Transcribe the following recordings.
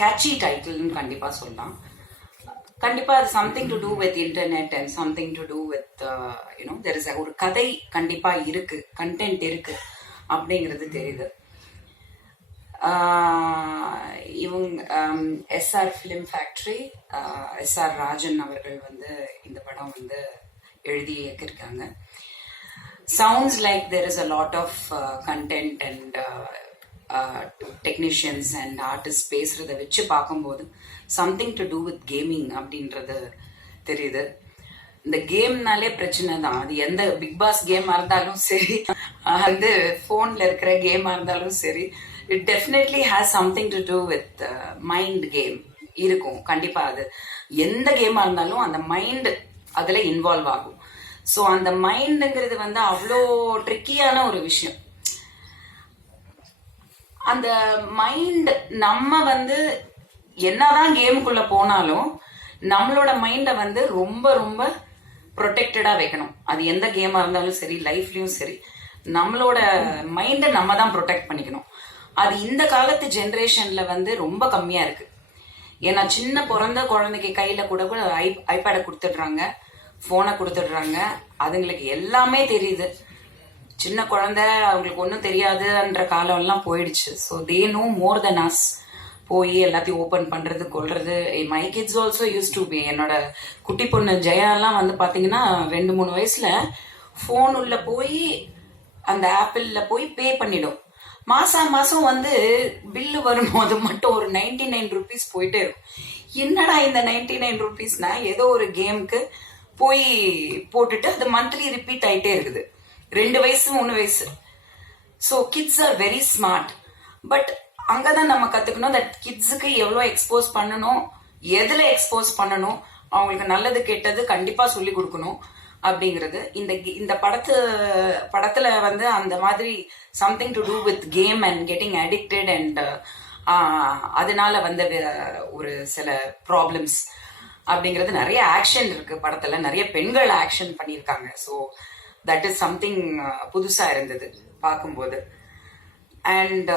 Catchy டைட்டில்னு கண்டிப்பா சொல்லலாம். கண்டிப்பா அது something to do with internet and something to do with you know there is ஒரு கதை கண்டிப்பா இருக்கு கண்டென்ட் இருக்கு அப்படிங்கிறது தெரியுது. இவங்க SR film factory SR Rajan அவர்கள் வந்து இந்த படம் வந்து எழுதி இயக்கியிருக்காங்க. Sounds like there is a lot of content and technicians and artist பேசுகிறத பேசுறத வச்சு பார்க்கும்போது something to do with gaming அப்படின்றது தெரியுது. இந்த கேம்னாலே பிரச்சனை தான். அது எந்த பிக் பாஸ் கேமா இருந்தாலும் சரி வந்து போன்ல இருக்கிற கேமா இருந்தாலும் சரி it definitely has something to do with mind game இருக்கும் கண்டிப்பா அது. எந்த கேமா இருந்தாலும் அந்த மைண்ட் அதுல இன்வால்வ் ஆகும். ஸோ அந்த மைண்டுங்கிறது வந்து அவ்வளோ ட்ரிக்கியான ஒரு விஷயம். அந்த மைண்ட் நம்ம வந்து என்னதான் கேமுக்குள்ள போனாலும் நம்மளோட மைண்டை வந்து ரொம்ப ரொம்ப ப்ரொடெக்டடா வைக்கணும். அது எந்த கேமா இருந்தாலும் சரி லைஃப்லயும் சரி. நம்மளோட மைண்டை நம்ம தான் ப்ரொடெக்ட் பண்ணிக்கணும். அது இந்த காலத்து ஜென்ரேஷன்ல வந்து ரொம்ப கம்மியா இருக்கு. ஏன்னா சின்ன பிறந்த குழந்தைக்கு கையில கூட கூட ஐ ஐபேடை கொடுத்துடுறாங்க போனை கொடுத்துடுறாங்க. அதுங்களுக்கு எல்லாமே தெரியுது. சின்ன குழந்தை அவங்களுக்கு ஒன்றும் தெரியாதுன்ற காலம் எல்லாம் போயிடுச்சு. So they know more than us போய் எல்லாத்தையும் ஓப்பன் பண்றது கொள்றது my kids also used to be என்னோட குட்டி பொண்ணு ஜெயாலாம் வந்து பாத்தீங்கன்னா ரெண்டு மூணு வயசுல ஃபோன் உள்ள போய் அந்த ஆப்பிள்ல போய் பே பண்ணிடும். மாசா மாசம் வந்து பில்லு வரும்போது மட்டும் ஒரு நைன்டி நைன் ருபீஸ் போயிட்டே இருக்கும். என்னடா இந்த நைன்டி நைன் ருபீஸ்னா ஏதோ ஒரு கேமுக்கு போய் போட்டுட்டு அது மந்த்லி ரிப்பீட் ஆயிட்டே இருக்குது. ரெண்டு வயசு மூணு வயசு. So kids are very smart but அங்கதான் நம்ம கத்துக்கணும் தட் கிட்ஸுக்கு எவ்வளோ எக்ஸ்போஸ் பண்ணணும் எதுல எக்ஸ்போஸ் பண்ணணும் அவங்களுக்கு நல்லது கெட்டது கண்டிப்பா சொல்லி கொடுக்கணும் அப்படிங்கிறது. இந்த கி- இந்த படத்து படத்துல வந்து அந்த மாதிரி something to do with game and getting addicted and அதனால வந்த ஒரு சில ப்ராப்ளம்ஸ் அப்படிங்கிறது நிறைய ஆக்ஷன் இருக்கு படத்துல. நிறைய பெண்கள் ஆக்ஷன் பண்ணியிருக்காங்க. ஸோ தட் இஸ் சம்திங் புதுசா இருந்தது பார்க்கும்போது. அண்ட்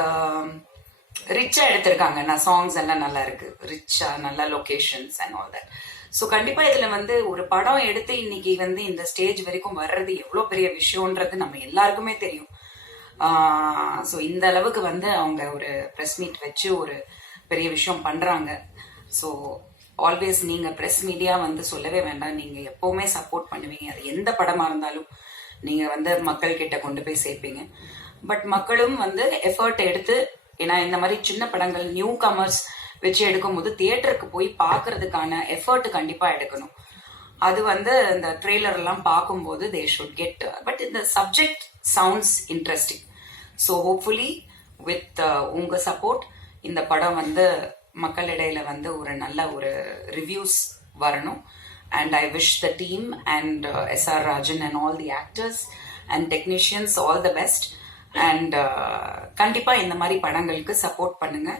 ரிச்சா um, எடுத்திருக்காங்க. நான் சாங்ஸ் எல்லாம் நல்லா இருக்கு. ரிச்சா நல்ல locations and all that so கண்டிப்பா இதுல வந்து ஒரு படம் எடுத்து இன்னைக்கு வந்து இந்த ஸ்டேஜ் வரைக்கும் வர்றது எவ்வளோ பெரிய விஷயம்ன்றது நம்ம எல்லாருக்குமே தெரியும். ஸோ இந்த அளவுக்கு வந்து அவங்க ஒரு ப்ரெஸ் மீட் வச்சு ஒரு பெரிய விஷயம் பண்றாங்க. ஸோ ஆல்வேஸ் நீங்க ப்ரெஸ் மீடியா வந்து சொல்லவே வேண்டாம். நீங்க எப்பவுமே சப்போர்ட் பண்ணுவீங்க. அது எந்த படமா இருந்தாலும் நீங்க வந்து மக்கள் கிட்ட கொண்டு போய் சேர்ப்பீங்க. பட் மக்களும் வந்து எஃபர்ட் எடுத்து ஏன்னா இந்த மாதிரி சின்ன படங்கள் நியூ கமர்ஸ் வச்சு எடுக்கும்போது தியேட்டருக்கு போய் பார்க்கறதுக்கான எஃபர்ட் கண்டிப்பா எடுக்கணும். அது வந்து இந்த ட்ரெய்லர் எல்லாம் பார்க்கும்போது தே ஷுட் கெட் பட் இந்த subject sounds interesting so hopefully with உங்க சப்போர்ட் இந்த படம் வந்து மக்களிடையில வந்து ஒரு நல்ல ஒரு ரிவ்யூஸ் வரணும். And I wish the team and uh, SR Rajan and all the actors and technicians all the best and கண்டிப்பா இந்த மாதிரி படங்களுக்கு சப்போர்ட் பண்ணுங்க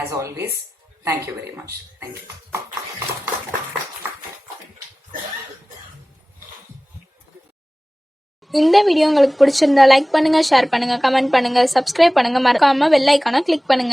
as always thank you very much thank you இந்த வீடியோ உங்களுக்கு பிடிச்சிருந்தா லைக் பண்ணுங்க ஷேர் பண்ணுங்க கமெண்ட் பண்ணுங்க சப்ஸ்கிரைப் பண்ணுங்க. மறக்காம வெள்ளைக்கான கிளிக் பண்ணுங்க.